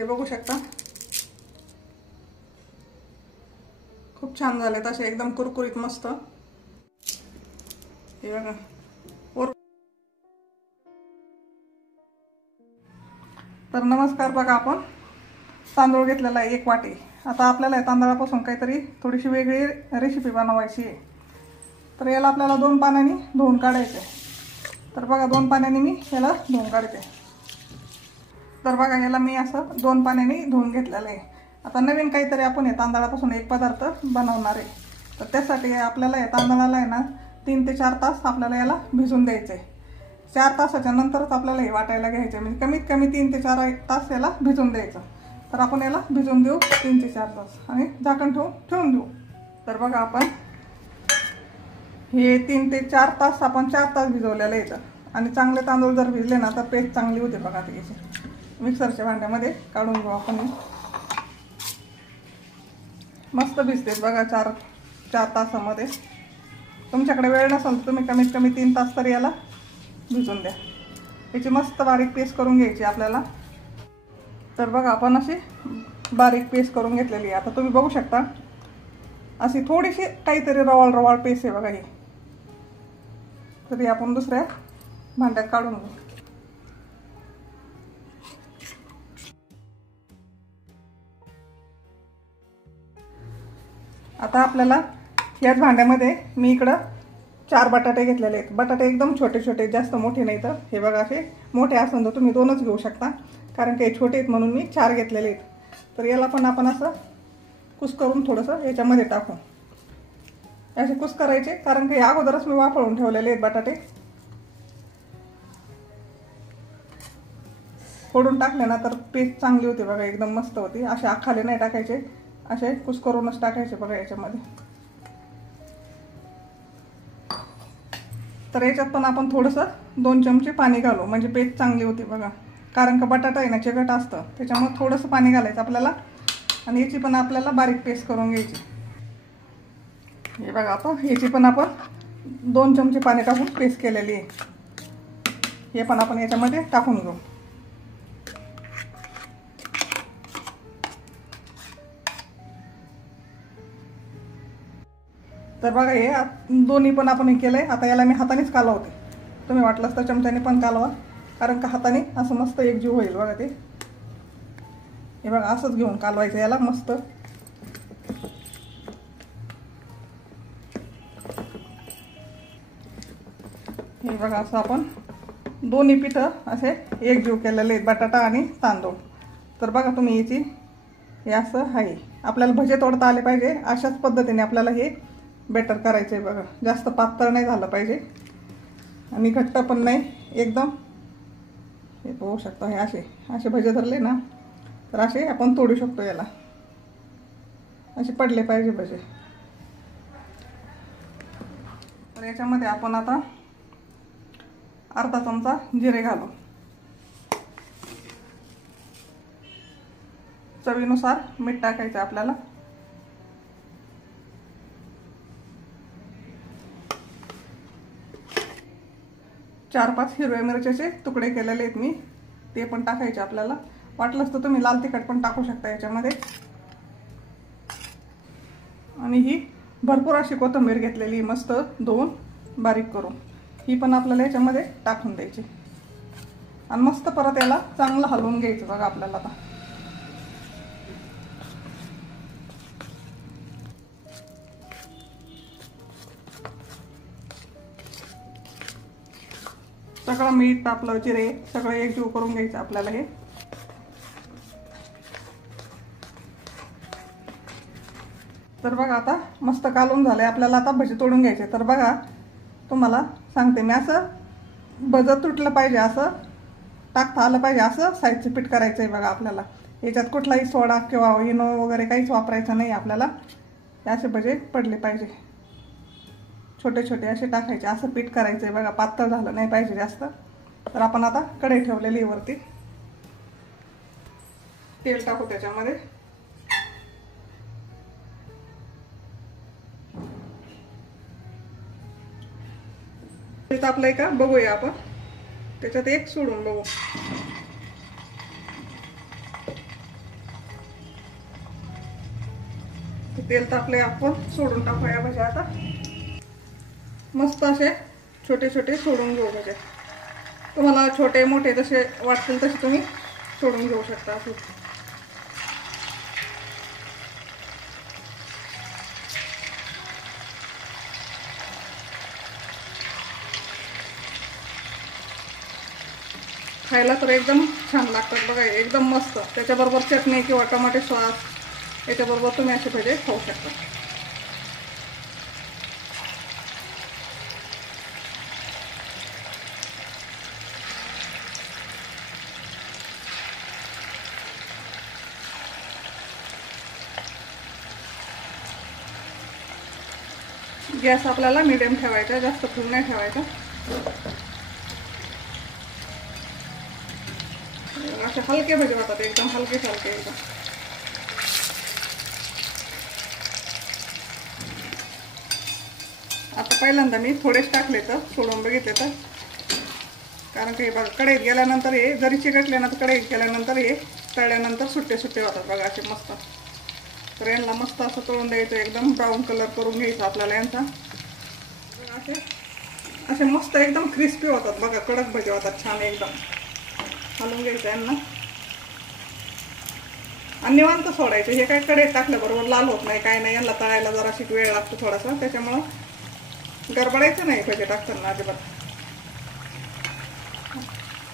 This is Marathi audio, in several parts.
हे बघू शकता खूप छान झाले, तसे एकदम कुरकुरीत मस्त। हे बघा तर नमस्कार, बघा आपण तांदूळ घेतलेला आहे 1 वाटी। आता आपल्याला या तांदळापासून काहीतरी थोडीशी वेगळी रेसिपी बनवायची आहे। तर याला आपल्याला 2 पाण्याने धुवून काढायचे। तर बघा 2 पाण्याने मी याला धुवून काढते। तर बघा याला मी असं 2 पाण्याने धुवून घेतलेलं आहे। आता नवीन काहीतरी आपण या तांदळापासून एक पदार्थ बनवणार आहे। तर त्यासाठी आपल्याला या तांदळाला आहे ना 3 ते 4 तास आपल्याला याला भिजून द्यायचे। 4 तासाच्या नंतरच आपल्याला हे वाटायला घ्यायचे, म्हणजे कमीत कमी 3 ते 4 तास याला भिजून द्यायचं। तर आपण याला भिजून देऊ 3 ते 4 तास आणि झाकण ठेवून देऊ। तर बघा आपण हे 3 ते 4 तास आपण 4 तास भिजवलेलं आहे। आणि चांगले तांदूळ जर भिजले ना तर पेस्ट चांगली होते। बघा त्याची मिक्सरच्या भांड्यामध्ये काढून घेऊ आपण। मस्त भिजते बघा 4 तासामध्ये। तुमच्याकडे वेळ नसेल तर तुम्ही कमीत कमी 3 तास तरी याला भिजून द्या। याची मस्त बारीक पेस्ट करून घ्यायची आपल्याला। तर बघा आपण अशी बारीक पेस्ट करून घेतलेली आहे। आता तुम्ही बघू शकता अशी थोडीशी काहीतरी रवाळ पेस्ट आहे बघा ही। तरी आपण दुसऱ्या भांड्यात काढून घेऊ। आता आपल्याला याच भांड्यामध्ये मी इकडं 4 बटाटे घेतलेले आहेत। बटाटे एकदम छोटे छोटे, जास्त मोठे नाही। तर हे बघा असे मोठे असेल तर तुम्ही 2च घेऊ शकता, कारण की छोटे आहेत म्हणून मी 4 घेतलेले आहेत। तर याला पण आपण असं कुस करून थोडंसं याच्यामध्ये टाकू। असे कुस करायचे, कारण की अगोदरच मी वाफळून ठेवलेले आहेत बटाटे। फोडून टाकले ना तर पेस्ट चांगली होते बघा, एकदम मस्त होती। असे आखाले नाही टाकायचे, असे कुस करूनच टाकायचे बघा याच्यामध्ये। तर याच्यात पण आपण थोडंसं 2 चमचे पाणी घालू, म्हणजे पेस्ट चांगली होती बघा। कारण का बटाटा आहे ना चिकट असतं, त्याच्यामुळे थोडंसं पाणी घालायचं आपल्याला। आणि याची पण आपल्याला बारीक पेस्ट करून घ्यायची। हे बघा आता याची पण आपण 2 चमचे पाणी टाकून पेस्ट केलेली आहे। हे पण आपण याच्यामध्ये टाकून घेऊ। तर बघा हे दोन्ही पण आपण केलंय। आता याला मी हातानेच कालवते, तुम्ही वाटलंच तर चमच्याने पण कालवा, कारण का हाताने असं मस्त एकजीव होईल बघा ते। हे बघा असंच घेऊन कालवायचं याला मस्त। हे बघा असं आपण दोन्ही पिठं असे एकजीव केलेले आहेत, बटाटा आणि तांदूळ। तर बघा तुम्ही याची हे असं आहे। आपल्याला भजे तोडता आले पाहिजे, अशाच पद्धतीने आपल्याला हे बेटर करायचं आहे बघा। जास्त पातळ नाही झालं पाहिजे आणि घट्ट पण नाही एकदम। हे बघू शकता हे असे भजे धरले ना तर असे आपण तोडू शकतो याला, असे पडले पाहिजे भजे। तर याच्यामध्ये आपण आता अर्धा चमचा जिरे घालू, चवीनुसार मीठ टाकायचं आपल्याला। 4-5 हिरव्या मिरच्याचे तुकडे केलेले आहेत मी, ते पण टाकायचे आपल्याला। वाटलंच तर तुम्ही लाल तिखट पण टाकू शकता याच्यामध्ये। आणि ही भरपूर अशी कोथिंबीर घेतलेली मस्त धुवून बारीक करून, ही पण आपल्याला याच्यामध्ये टाकून द्यायची। आणि मस्त परत याला चांगलं हलवून घ्यायचं बघा आपल्याला। आता सगळं मीठ आपलं जिरे सगळं एकजीव करून घ्यायचं आपल्याला हे। तर बघा आता मस्त कालवून झालंय, आपल्याला आता भजी तोडून घ्यायचे। तर बघा तुम्हाला सांगते मी, असं भज तुटलं पाहिजे, असं टाकता आलं पाहिजे, असं साईजचं पीठ करायचं आहे बघा आपल्याला। याच्यात कुठलाही सोडा किंवा इनो वगैरे काहीच वापरायचं नाही आपल्याला। असे भजे पडले पाहिजे, छोटे छोटे असे टाकायचे, असं पीठ करायचं आहे बघा। पातळ झालं नाही पाहिजे जास्त। तर आपण आता कढई ठेवलेली वरती, तेल टाकू त्याच्यामध्ये। तेल तापलंय का बघूया आपण, त्याच्यात एक सोडून बघू। तेल तापले, आपण सोडून टाकूया भजे. आता मस्त असे छोटे छोटे सोडून घेऊ भजे. तुम्हाला छोटे मोठे जसे वाटतील तसे तुम्ही सोडून घेऊ शकता. असे खायला तर एकदम छान लागतात बघा, एकदम मस्त. त्याच्याबरोबर चटणी किंवा टमाटे सॉस याच्याबरोबर तुम्ही असे भजे खाऊ शकता. गॅस आपल्याला मीडियम ठेवायचा, जास्त फुल नाही ठेवायचा. असे हलके भजे होतात, एकदम हलके एकदम. आता पहिल्यांदा मी थोडेच टाकले तर सोडून बघितले तर, कारण की बघा कढईत गेल्यानंतर हे जरी चिकटले ना तर कढईत गेल्यानंतर हे तळल्यानंतर सुट्टे सुट्टे होतात बघा असे मस्त. तर यांना मस्त असं तळून द्यायचं, एकदम ब्राऊन कलर करून घ्यायचा आपल्याला यांचा. असे असे मस्त एकदम क्रिस्पी होतात बघा, कडक भजे होतात छान एकदम. हलवून घ्यायचं यांना आणि निवांत सोडायचं. हे काय कढईत टाकल्याबरोबर लाल होत नाही, काय नाही. यांना तळायला जराशी वेळ लागतो थोडासा, त्याच्यामुळं गडबडायचं नाही भजे टाकताना अजिबात.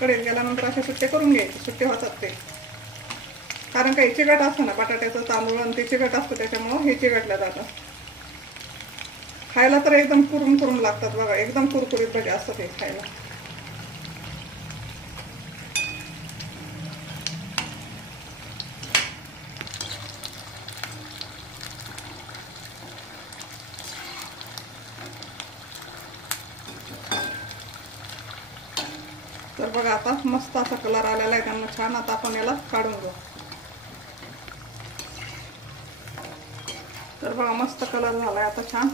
कढईत गेल्यानंतर असे सुट्टे करून घ्यायचे, सुट्टे होतात ते. कारण काही चिकट असतं ना बटाट्याचं तांदूळ आणि ते चिकट असतं, त्याच्यामुळं हे चिकटलं जातं. खायला तर एकदम कुरुम कुरुम लागतात बघा, एकदम कुरकुरीत भजे असतात हे खायला. तर बघा आता मस्त असा कलर आलेला आहे त्यांना छान. आता आपण याला काढून घेऊ. तर बघा मस्त कलर झालाय आता छान.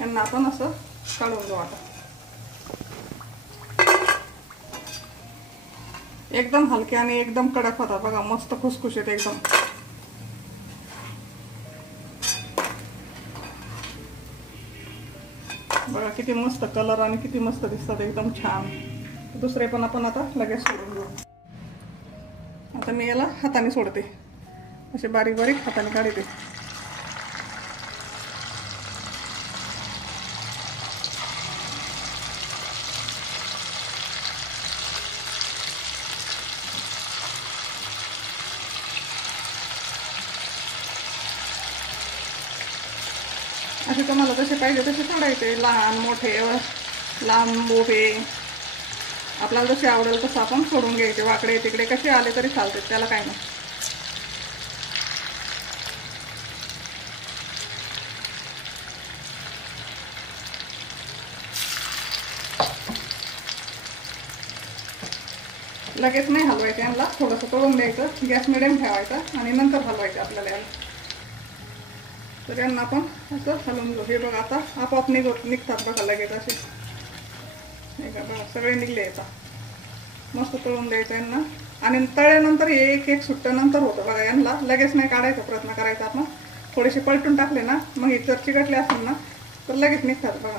यांना आपण असं काढून घेऊ. आता एकदम हलके आणि एकदम कडक होतात बघा, मस्त खुसखुशीत एकदम. बघा किती मस्त कलर आणि किती मस्त दिसतात, एकदम छान. दुसरे पण आपण आता लगेच सोडून घेऊ. आता मी याला हाताने सोडते, असे बारीक बारीक हाताने काढते. असे तुम्हाला जसे पाहिजे तसे सोडायचे, लहान मोठे लांब उभे आपल्याला जसे आवडेल तसं आपण सोडून घ्यायचे. वाकडे तिकडे कसे आले तरी चालते, त्याला काय नाही. लगेच नाही हलवायचं यांना, थोडंसं तळून द्यायचं. गॅस मिडियम ठेवायचा आणि नंतर हलवायचं आपल्याला याला. तर यांना आपण असं हलवून घेऊ. हे बघा आता आपोआप निघतात बघा लगेच असे. नाही का बघा सगळे निघले येतात. मस्त तळून द्यायचं यांना आणि तळल्यानंतर हे एक एक सुट्टं नंतर होतं बघा. यांना लगेच नाही काढायचा प्रयत्न करायचा आपण. थोडेसे पलटून टाकले ना मग हे जर चिकटले असेल ना तर लगेच निघतात बघा.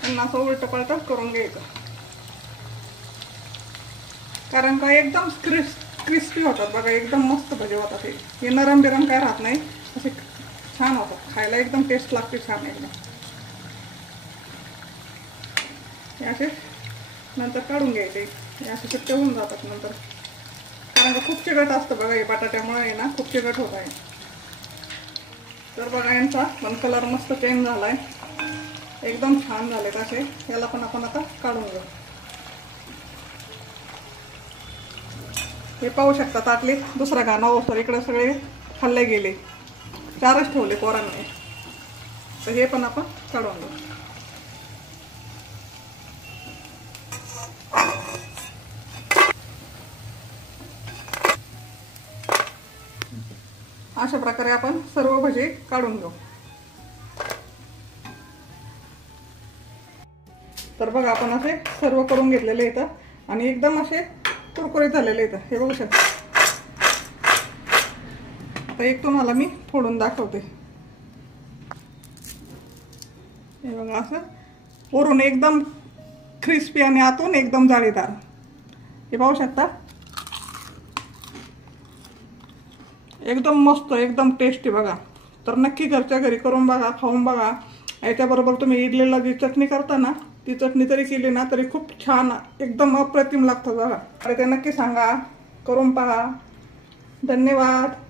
त्यांना असं उलट पलट करून घ्यायचं, कारण का एकदम क्रिस्पी होतात बघा, एकदम मस्त भजे होतात. हे नरम बिरम काय राहत नाही, असे छान होतात खायला, एकदम टेस्ट लागते छान एकदम. हे असे नंतर काढून घ्यायचे, हे असे सुट्टे होऊन जातात नंतर, कारण का खूप चिकट असतं बघा हे बटाट्यामुळे आहे ना, खूप चिकट होत आहे. तर बघा यांचा पण कलर मस्त चेंज झालाय, एकदम छान झाले असे. याला पण आपण आता काढून घेऊ. हे पाहू शकता ताटली दुसरा गाणं ओसर इकडे सगळे खाल्ले गेले, 4च ठेवले पोरांनी. तर हे पण आपण काढून घेऊ. अशा प्रकारे आपण सर्व भजे काढून घेऊ. तर बघा आपण असे सर्व करून घेतलेले इथं आणि एकदम असे कुरकुरीत झालेले इथं, हे बघू शकता. आता एक तुम्हाला मी फोडून दाखवते. हे बघा, असं वरून एकदम क्रिस्पी आणि आतून एकदम जाळीदार. हे पाहू शकता, एकदम मस्त, एकदम टेस्टी. बघा, तर नक्की घरच्या घरी करून बघा, खाऊन बघा. याच्याबरोबर तुम्ही इडलीला जी चटणी करता ना, ती चटणी तरी केली ना तरी खूप छान, एकदम अप्रतिम लागतं. बघा, अरे ते नक्की सांगा, करून पहा. धन्यवाद.